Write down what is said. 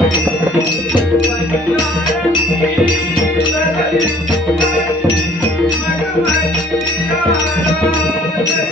लाइण बाइण